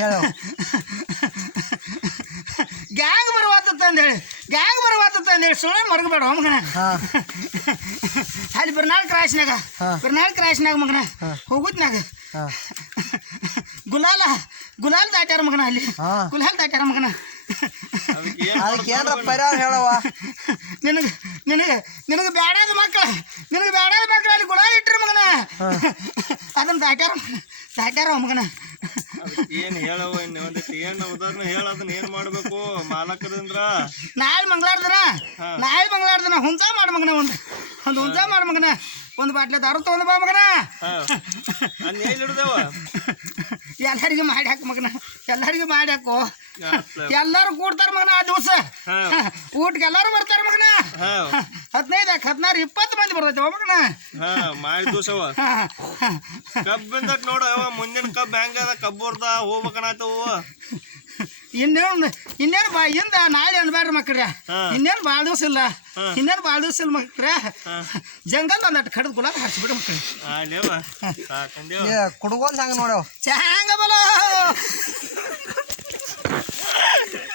ಹೇಳು ಗ್ಯಾಂಗ್ ಬರುವಾತಂತ ಹೇಳಿ ಸುಳ್ಳು ಮರಗಬೇಡ ಮಗನ ಅಲ್ಲಿ ಬಿರ್ನಾಳ್ ಕ್ರಾಸ್ನಾಗ ಮಗನ ಹೋಗುದ್ನಾಗ ಗುಲಾಲ್ ದಾಟ್ಯಾರ ಮಗನ ಅಲ್ಲಿ ಗುಲಾಲ್ ದಾಟ್ಯಾರ ಮಗನ ಅದಕ್ಕೆ ಏನ್ರ ಪರಿಹಾರ ಹೇಳವ ನಿನಗೆ ಬ್ಯಾಡಾದ ಮಕ್ಕಳು ಅಲ್ಲಿ ಗುಲಾಲ್ ಇಟ್ಟರು ಮಗನ ಅದನ್ನ ದಾಟ್ಯಾರ ಮಗನ ಏನ್ ಹೇಳವ ಏನ್ ಉದಾಹರಣೆ ಹೇಳೋದನ್ನ ಏನ್ ಮಾಡ್ಬೇಕು ಮಾಲಕರಿಂದ ನಾಳೆ ಮಂಗಳಾರ ಹುಂಚ ಮಾಡ ಮಗನ ಒಂದು ಹುಂಚ ಮಾಡ ಮಗನ ಒಂದು ಬಾಟ್ಲೆ ದಾರು ತಗೊಂಡ್ ಬಾ ಮಗನ ಹಿಡ್ದೇವ ಎಲ್ಲರಿಗೂ ಮಾಡಿ ಹಾಕು ಮಗನ ಎಲ್ಲಾರು ಕೂಡ್ತಾರ ಮಗನ ಆ ದಿವಸ ಊಟಕ್ಕೆ ಎಲ್ಲಾರು ಬರ್ತಾರ ಮಗನ 15 16 20 ಮಂದಿ ಬರ್ತೈತೆ ಮಗನ ಮಾಡಿ ದಿವಸವ ಕಬ್ಬಿಂದ ನೋಡ ಮುಂದಿನ ಕಬ್ಬು ಹೆಂಗದ ಕಬ್ಬರ್ದ ಹೋಗ್ಬೇಕನಾಯ್ತವು ಇನ್ನೇನು ಇಂದ ನಾಳೆ ಅನ್ಬೇಡ್ರಿ ಮಕ್ಳ್ರ ಇನ್ನೇನು ಭಾಳ ದಿವಸ ಇಲ್ಲ ಮಕ್ಳ್ರ ಜಂಗಲ್ ಒಂದಟ್ಟು ಕಡ್ದು ಗುಲಾಬ್ ಹಚ್ಬಿಡ್ರಿ ಮಕ್ಳು ಕುಡ್ಕೊಂಡ್ ಹಂಗ ನೋಡವ ಚಾಂಗ ಬಲ